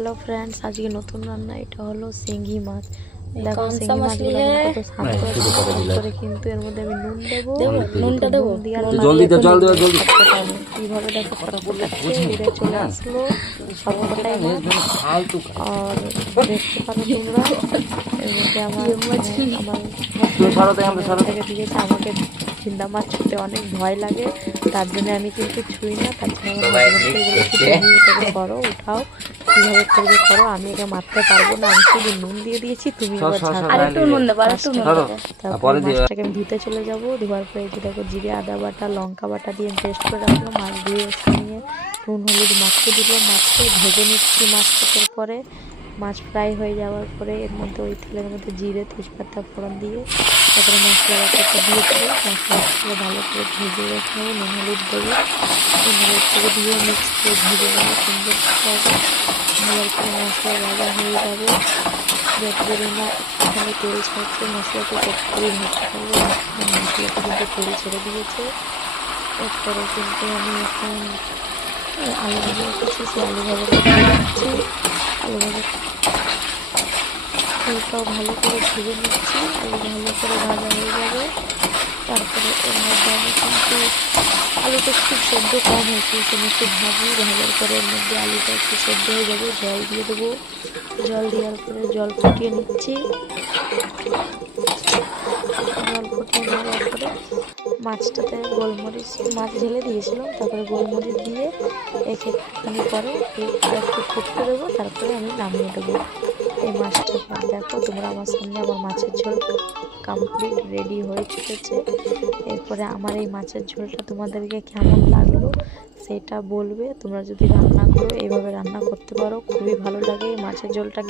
Hello friends, आज के नतून रान्ना এটা হলো শিঙ্গি মাছ। দেখো শিঙ্গি মাছগুলো কত শান্ত করে, কিন্তু এর মধ্যে আমি নুন দেবো, নুনটা দেবো জলদি জলদি কিভাবে দেখো উড়ে চলে আসলো সবকটাই মাছ। আর দেখতে পারো তোমরা এর মধ্যে আমার দিয়েছে। আমাকে ঝিন্দা মাছ ছুঁতে অনেক ভয় লাগে, তার জন্য আমি কিন্তু ছুঁই না। তার জন্য আমার করো, উঠাও, কিভাবে করবে করো, আমি একে মারতে পারবো না। আমি শুধু নুন দিয়ে দিয়েছি, তুমি মাছটাকে আমি ধুতে চলে যাবো। ধোয়ার পরে যে দেখো জিরে আদা বাটা লঙ্কা বাটা দিয়ে পেস্ট করে রাখলো। মাছ ধুয়ে নিয়ে নুন হলুদ মাছকে দিল, মাছকে ভেজে নিচ্ছি। মাছটার পরে মাছ ফ্রাই হয়ে যাওয়ার পরে এর মধ্যে ওই তেলের মধ্যে জিরে তেজপাতা ফোড়ন দিয়ে তারপরে মশলা বাটাটা দিয়ে দেবো। মশলাগুলো ভালো করে ভেজে রেখে নেবো। নুন হলুদ দেবো, নুন হলুদ থেকে দিয়ে মিক্স করে ভেজে নেবো সুন্দর করে। ভালো করে মশলা ভাজা হয়ে যাবে, যতদূর না এখানে তেল ছাড়ছে মশলাকে ততদূরই ভাজতে পারবো। মশলাটা কিন্তু তেল ছেড়ে দিয়েছে। এরপরে কিন্তু আমি এখন আলু ভাজা রেখেছি, সেই আলু ভাজাটা দিয়ে দিচ্ছি। আলু ভাজা তেলটাও ভালো করে ভেজে নিচ্ছি। আলু ভালো করে ভাজা হয়ে যাবে। তারপরে এর মধ্যে আমি কিন্তু আলুটা একটু সেদ্ধ কম হয়েছে, সেখানে একটু ভাজার পরে এর মধ্যে আলুটা একটু সেদ্ধ হয়ে যাবে। জল দিয়ে দেবো, জল দেওয়ার পরে জল ফুটিয়ে নিচ্ছি। জল ফুটিয়ে নেওয়ার পরে মাছটাতে গোলমরিচ, মাছ ঢেলে দিয়েছিলাম, তারপরে গোলমরিচ দিয়ে একটুখানি পরে আর একটু ফুটতে দেবো। তারপরে আমি নামিয়ে দেবো এই মাছটাকে। দেখো তোমরা আমার সামনে আমার মাছের ঝোল কমপ্লিট রেডি হয়ে চলেছে। এরপরে আমার এই মাছের ঝোলটা তোমাদেরকে কেমন লাগলো সেটা বলবে। তোমরা যদি রান্না করো এইভাবে রান্না করতে পারো, খুবই ভালো লাগে এই মাছের ঝোলটা।